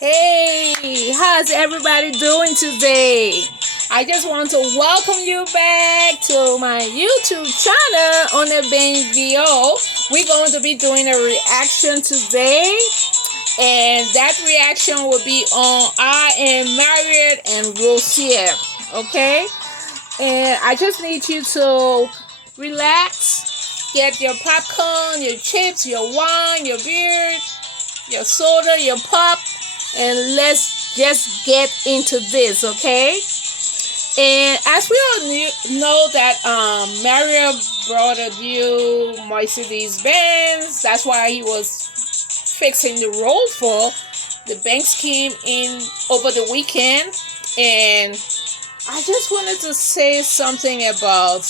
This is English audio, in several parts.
Hey, how's everybody doing today? I just want to welcome you back to my YouTube channel on the Bang VO. We're going to be doing a reaction today, and that reaction will be on I Am Married and Rosio. Okay? And I just need you to relax, get your popcorn, your chips, your wine, your beer, your soda, your pop, and let's just get into this, okay? And as we all know that Mario brought a new Mercedes Benz. That's why he was fixing the road for. The banks came in over the weekend, and I just wanted to say something about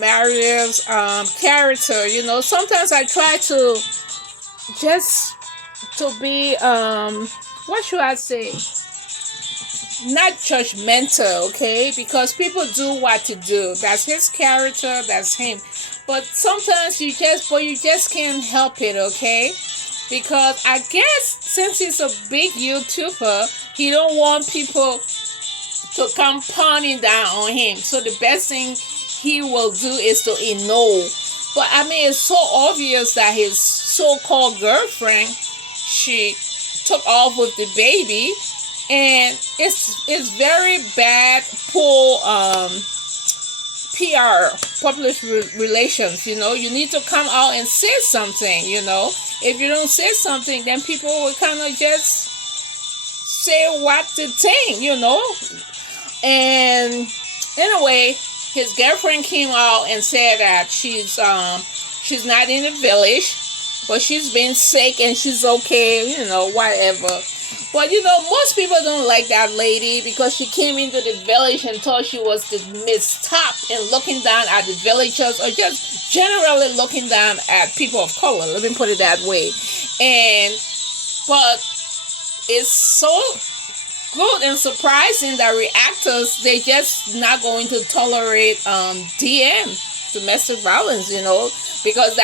Mario's character. You know, sometimes I try to just to be what should I say, not judgmental, okay, because people do what to do. That's his character, that's him. But sometimes you just can't help it, okay, because I guess since he's a big YouTuber, he don't want people to come pounding down on him. So the best thing he will do is to ignore. But I mean, it's so obvious that his so-called girlfriend, she took off with the baby, and it's very bad, poor PR, public relations. You know, you need to come out and say something. You know, if you don't say something, then people will kind of just say what they think. You know, and anyway, his girlfriend came out and said that she's not in the village, but she's been sick and she's okay, you know, whatever. But you know, most people don't like that lady because she came into the village and thought she was the Miss Top and looking down at the villagers, or just generally looking down at people of color. Let me put it that way. But it's so good and surprising that reactors, they just not going to tolerate DM, domestic violence, you know, because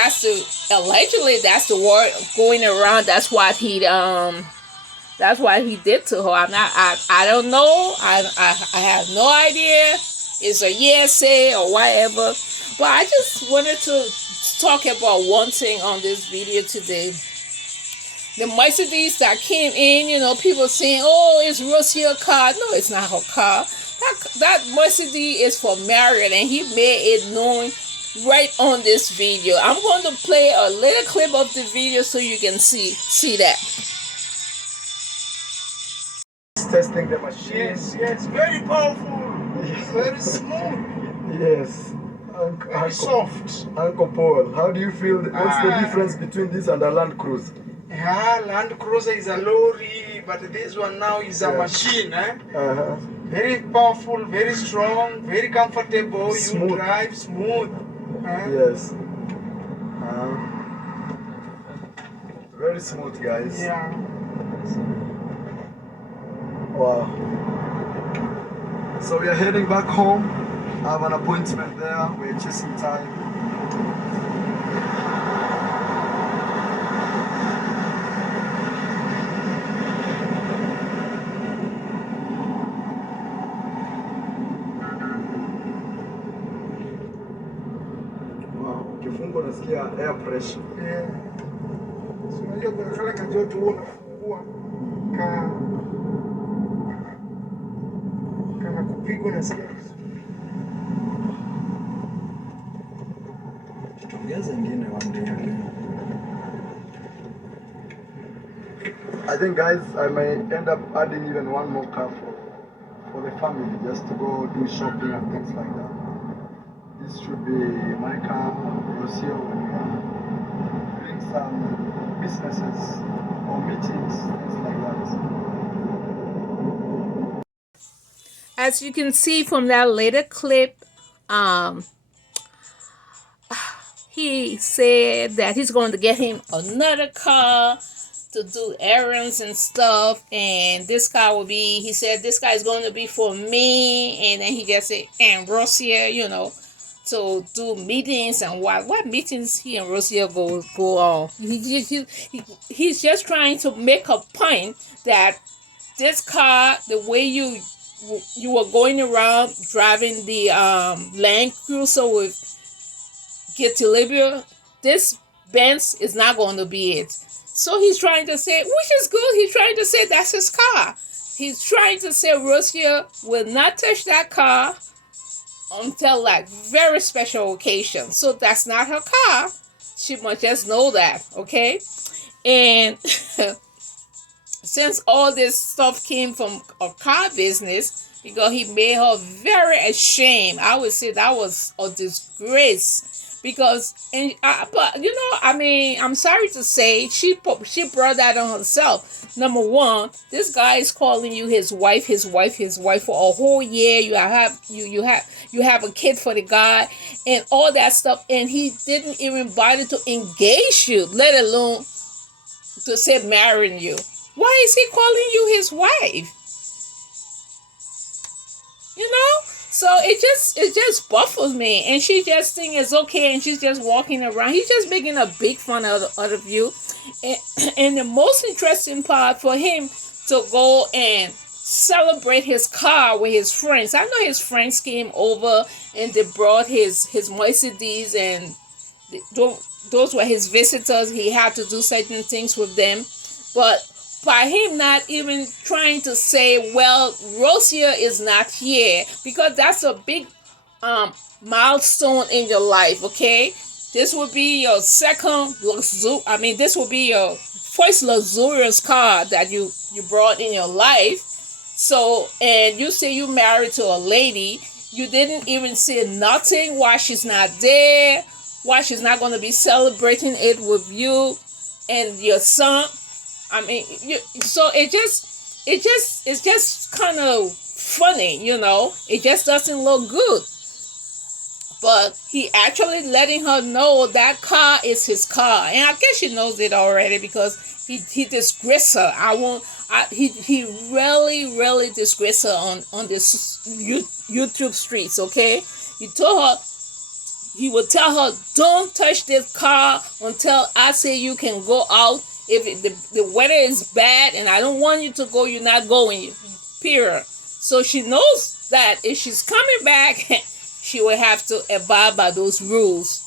allegedly that's the word going around. That's what he did to her. I don't know. I have no idea. It's a hearsay or whatever. But I just wanted to talk about one thing on this video today. The Mercedes that came in, you know, people saying, "Oh, it's Rosio's car." No, it's not her car. That Mercedes is for Marriott, and he made it known right on this video. I'm going to play a little clip of the video so you can see that. Testing the machine. Yes, very powerful, very smooth. Yes. Very soft. Uncle Paul, how do you feel? What's the difference between this and a Land Cruiser? Yeah, Land Cruiser is a lorry, but this one now is a machine. Very powerful, very strong, very comfortable. Smooth. You drive smooth. Yes. Very smooth, guys. Yeah. Wow. So we are heading back home. I have an appointment there. We're chasing time. Wow. Kifungo nasikia air pressure. Yeah. So unajua kuna kale kajoto huo unafungua kana kupigwa na sikia. I think, guys, I may end up adding even one more car for the family, just to go do shopping and things like that. This should be my car, Rosio, when we are doing some businesses or meetings, things like that. As you can see from that later clip, he said that he's going to get him another car, to do errands and stuff, and this car will be, he said this car is going to be for me, and then he just said, and Rosio, to do meetings. And what meetings he and Rosio go on. He's just trying to make a point that this car, the way you were going around driving the Land Cruiser with Get to Libya, this Benz is not going to be it. So he's trying to say, which is good, he's trying to say that's his car. He's trying to say Russia will not touch that car until like very special occasion. So that's not her car. She must just know that, okay? And since all this stuff came from a car business, because he made her very ashamed, I would say that was a disgrace. Because, but I'm sorry to say, she brought that on herself. Number one, this guy is calling you his wife for a whole year. You have a kid for the guy and all that stuff, and he didn't even bother to engage you, let alone to say marrying you. Why is he calling you his wife? So it just baffles me, and she just think it's okay, and she's just walking around. He's just making a big fun out of you, and the most interesting part for him to go and celebrate his car with his friends. I know his friends came over and they brought his Mercedes, and those were his visitors. He had to do certain things with them, but by him not even trying to say, well, Rosio is not here, because that's a big milestone in your life, okay? This will be your this will be your first luxurious car that you brought in your life. So, and you say you married to a lady, you didn't even say nothing while she's not there, why she's not going to be celebrating it with you and your son. So it's just kind of funny, It just doesn't look good. But he actually letting her know that car is his car, and I guess she knows it already because he disgraced her. He really disgraced her on this YouTube streets. Okay, he would tell her, don't touch this car until I say you can go out. If the weather is bad and I don't want you to go, you're not going, period. So she knows that if she's coming back, she will have to abide by those rules.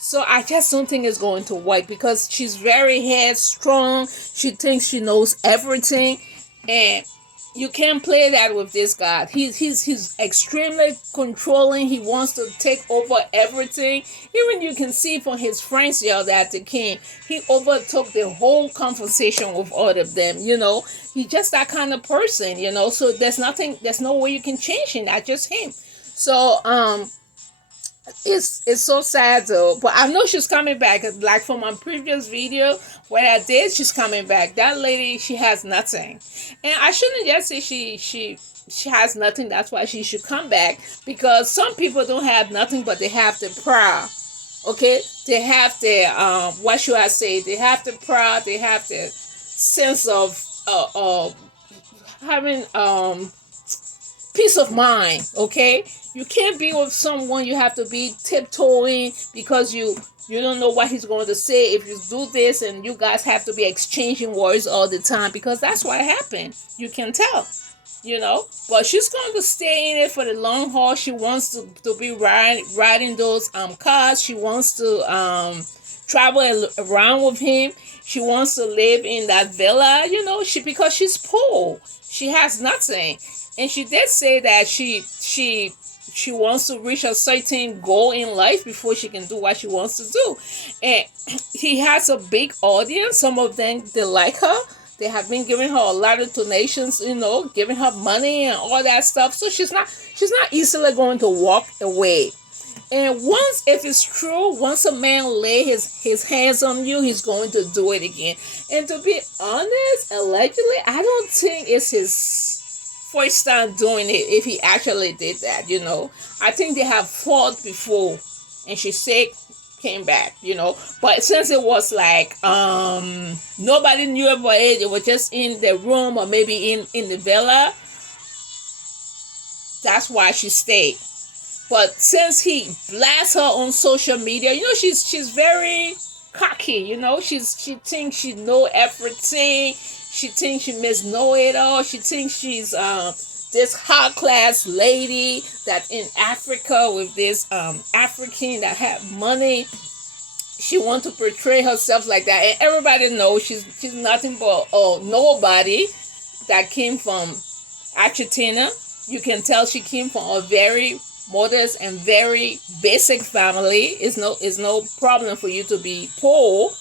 So I just don't think it's going to work, because she's very headstrong. She thinks she knows everything, and you can't play that with this guy. He's extremely controlling. He wants to take over everything. Even you can see from his friends here that the king, he overtook the whole conversation with all of them. He's just that kind of person. So there's no way you can change him. That's just him. So it's so sad though, but I know she's coming back. Like from my previous video what I did, she's coming back. That lady, she has nothing, and I shouldn't just say she has nothing. That's why she should come back, because some people don't have nothing, but they have the pride. Okay, they have the what should I say? They have the pride. They have the sense of having peace of mind. Okay, you can't be with someone, you have to be tiptoeing because you don't know what he's going to say if you do this, and you guys have to be exchanging words all the time, because that's what happened. You can tell, but she's going to stay in it for the long haul. She wants to be riding those cars. She wants to travel around with him. She wants to live in that villa, because she's poor. She has nothing. And she did say that she wants to reach a certain goal in life before she can do what she wants to do. And he has a big audience. Some of them, they like her. They have been giving her a lot of donations, giving her money and all that stuff. So she's not easily going to walk away. And if it's true, once a man lay his hands on you, he's going to do it again. And to be honest, allegedly, I don't think it's his first time doing it, if he actually did that. I think they have fought before, and she said came back, But since it was like nobody knew about it, it was just in the room or maybe in the villa. That's why she stayed. But since he blasts her on social media, she's very cocky. She thinks she know everything. She thinks she must know it all. She thinks she's this high class lady that in Africa with this African that have money. She wants to portray herself like that, and everybody knows she's nothing but nobody that came from Argentina. You can tell she came from a very modest and very basic family. It's no problem for you to be poor,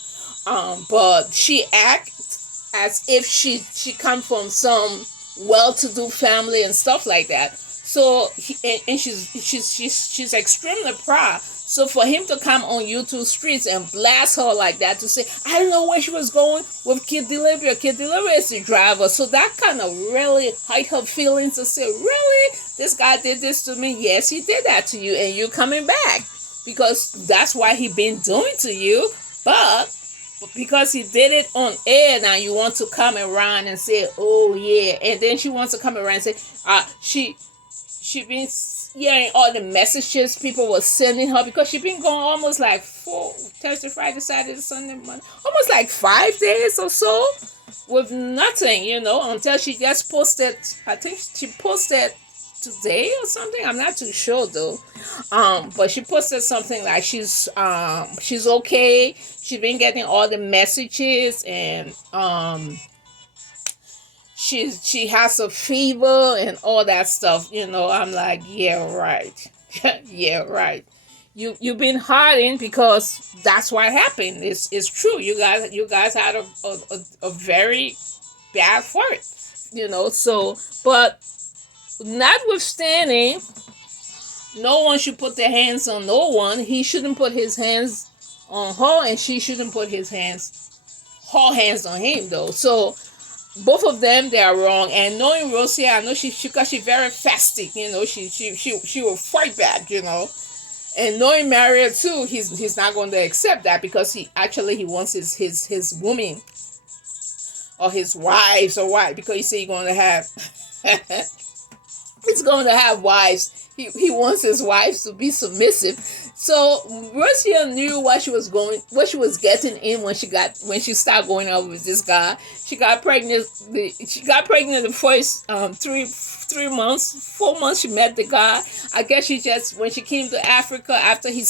but she acts as if she come from some well-to-do family and stuff like that. So she's extremely proud. So for him to come on YouTube streets and blast her like that, to say, I don't know where she was going with Kid Delivery. Kid Delivery is the driver. So that kind of really hurt her feelings to say, really? This guy did this to me? Yes, he did that to you, and you're coming back. Because that's what he been doing to you. But because he did it on air, now you want to come around and say, oh yeah. And then she wants to come around and say, she been hearing all the messages people were sending her, because she been going almost like Thursday, Friday, Saturday, Sunday, Monday, almost like 5 days or so with nothing, until she just posted. I think she posted today or something. I'm not too sure though. But she posted something like she's okay. She's been getting all the messages, and she has a fever and all that stuff. I'm like, yeah, right. Yeah, right. You've been hiding because that's what happened. It's true. You guys had a very bad fight. So, but notwithstanding, no one should put their hands on no one. He shouldn't put his hands on her, and she shouldn't put her hands on him though. So both of them, they are wrong. And knowing Rosie, I know because she's very fasting, she will fight back, And knowing Mario too, he's not going to accept that, because he wants his woman or his wives or what, because he said he's going to have he's going to have wives. He wants his wives to be submissive. So Rosio knew what she was getting in when she started going out with this guy. She got pregnant. The first 3 months, 4 months she met the guy. I guess when she came to Africa after he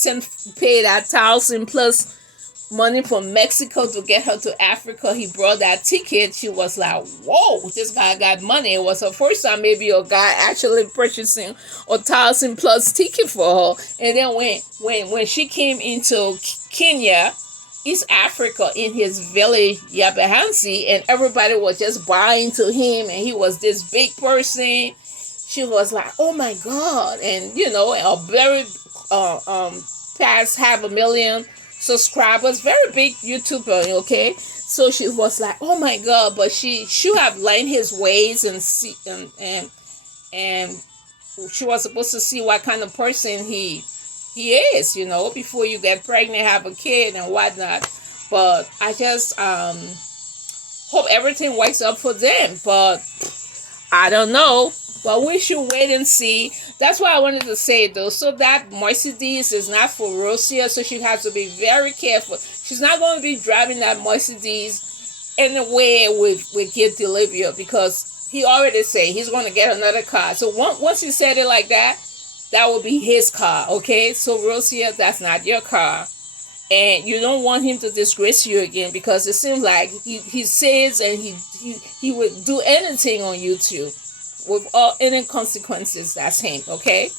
paid that 1,000 plus money from Mexico to get her to Africa. He brought that ticket. She was like, whoa, this guy got money. It was her first time maybe a guy actually purchasing a 1,000 plus ticket for her. And then when she came into Kenya, East Africa, in his village Yabahansi, and everybody was just buying to him, and he was this big person, she was like, oh my God. And a very past 500,000 subscribers, very big YouTuber, okay? So she was like, oh my God, but she should have learned his ways and see and she was supposed to see what kind of person he is, before you get pregnant, have a kid and whatnot. But I just hope everything works out for them. But I don't know. But we should wait and see. That's why I wanted to say though, so that Mercedes is not for Rosia, so she has to be very careful. She's not going to be driving that Mercedes anywhere with Kid Delivery, because he already said he's going to get another car. So once he said it like that, that will be his car, okay? So Rosia, that's not your car. And you don't want him to disgrace you again, because it seems like he says and he would do anything on YouTube with any consequences. That's him, okay?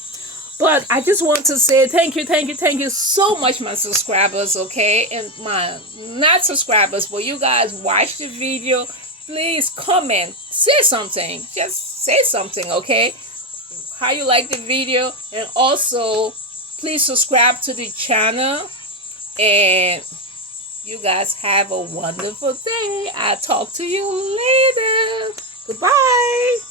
But I just want to say thank you so much, my subscribers, okay? And my not subscribers, but you guys watch the video. Please comment, say something, just say something, okay? How you like the video, and also please subscribe to the channel. And you guys have a wonderful day. I'll talk to you later. Goodbye.